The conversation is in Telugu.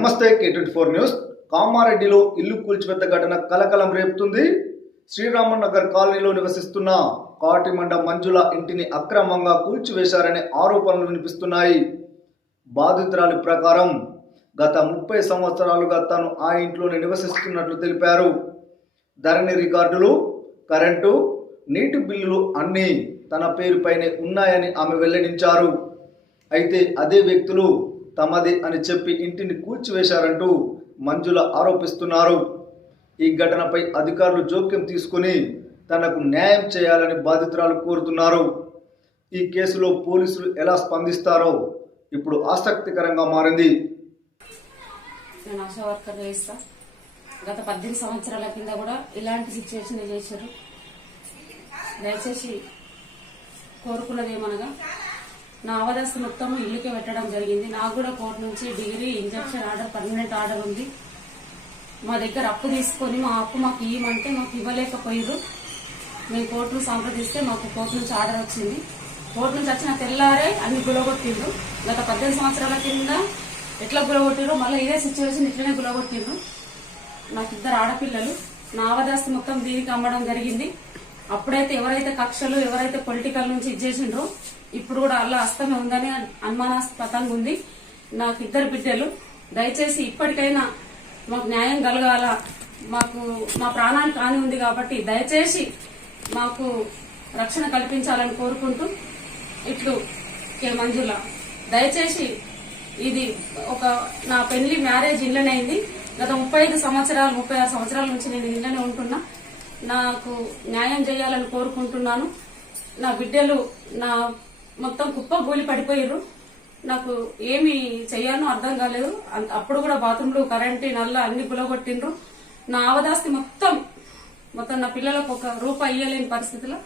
నమస్తే K24 న్యూస్. కామారెడ్డిలో ఇల్లు కూల్చివేత ఘటన కలకలం రేపుతుంది. శ్రీరామన్ నగర్ కాలనీలో నివసిస్తున్న కాటిమండ మంజుల ఇంటిని అక్రమంగా కూల్చివేశారనే ఆరోపణలు వినిపిస్తున్నాయి. బాధితురాలి ప్రకారం గత 30 సంవత్సరాలుగా తాను ఆ ఇంట్లోనే నివసిస్తున్నట్లు తెలిపారు. ధరణి రికార్డులు, కరెంటు, నీటి బిల్లులు అన్నీ తన పేరుపైనే ఉన్నాయని ఆమె వెల్లడించారు. అయితే అదే వ్యక్తులు తమది అని చెప్పి ఇంటిని కూల్చివేశారంటూ మంజుల ఆరోపిస్తున్నారు. ఈ ఘటనపై అధికారులు జోక్యం తీసుకుని తనకు న్యాయం చేయాలని బాధితురాలు కోరుతున్నారు. ఈ కేసులో పోలీసులు ఎలా స్పందిస్తారో ఇప్పుడు ఆసక్తికరంగా మారింది. నేను ఆశా వర్కర్ చేస్తా. గత 18 సంవత్సరాల కింద కూడా ఇలాంటి సిచ్యువేషన్ చేశారు. దయచేసి కోరుకున్నది ఏమనగా నా అవదస్తు మొత్తం ఇల్లుకే పెట్టడం జరిగింది. నాకు కూడా కోర్టు నుంచి degree, injection order, permanent order ఉంది. మా దగ్గర అప్పు తీసుకొని మా అప్పు మాకు ఇవ్వమంటే మాకు ఇవ్వలేకపోయారు. మేము కోర్టును సంప్రదిస్తే మాకు కోర్టు నుంచి ఆర్డర్ వచ్చింది. కోర్టు నుంచి వచ్చిన తెల్లారే అన్ని గులగొట్టిండ్రు. గత 18 సంవత్సరాల కింద ఎట్లా గులగొట్టిండ్రు, మళ్ళీ ఇదే సిచ్యువేషన్ ఇట్లనే గులగొట్టిండ్రు. నాకు 2 ఆడపిల్లలు. నా అవదాస్తి మొత్తం దీనికి అమ్మడం జరిగింది. అప్పుడైతే ఎవరైతే కక్షలు, ఎవరైతే పొలిటికల్ నుంచి ఇచ్చేసిండ్రో ఇప్పుడు కూడా అల్లా హస్తమే ఉందని అనుమానాస్పదంగా ఉంది. నాకు 2 బిడ్డలు. దయచేసి ఇప్పటికైనా మాకు న్యాయం కలగాల. మాకు మా ప్రాణానికి హాని ఉంది కాబట్టి దయచేసి మాకు రక్షణ కల్పించాలని కోరుకుంటూ ఇట్లు కే మంజుల. దయచేసి ఇది నా పెళ్లి మ్యారేజ్ ఇళ్ళనే అయింది. గత 36 సంవత్సరాల నుంచి నేను ఇళ్ళనే ఉంటున్నా. నాకు న్యాయం చేయాలని కోరుకుంటున్నాను. నా బిడ్డలు నా మొత్తం కుప్ప గూలి పడిపోయారు. నాకు ఏమి చెయ్యాలో అర్థం కాలేదు. అప్పుడు కూడా బాత్రూంలు, కరెంటు, నల్ల అన్ని గులగొట్టిండ్రు. నా అవదాస్తి మొత్తం నా పిల్లలకు 1 రూపాయి ఇయ్యలేని పరిస్థితిలో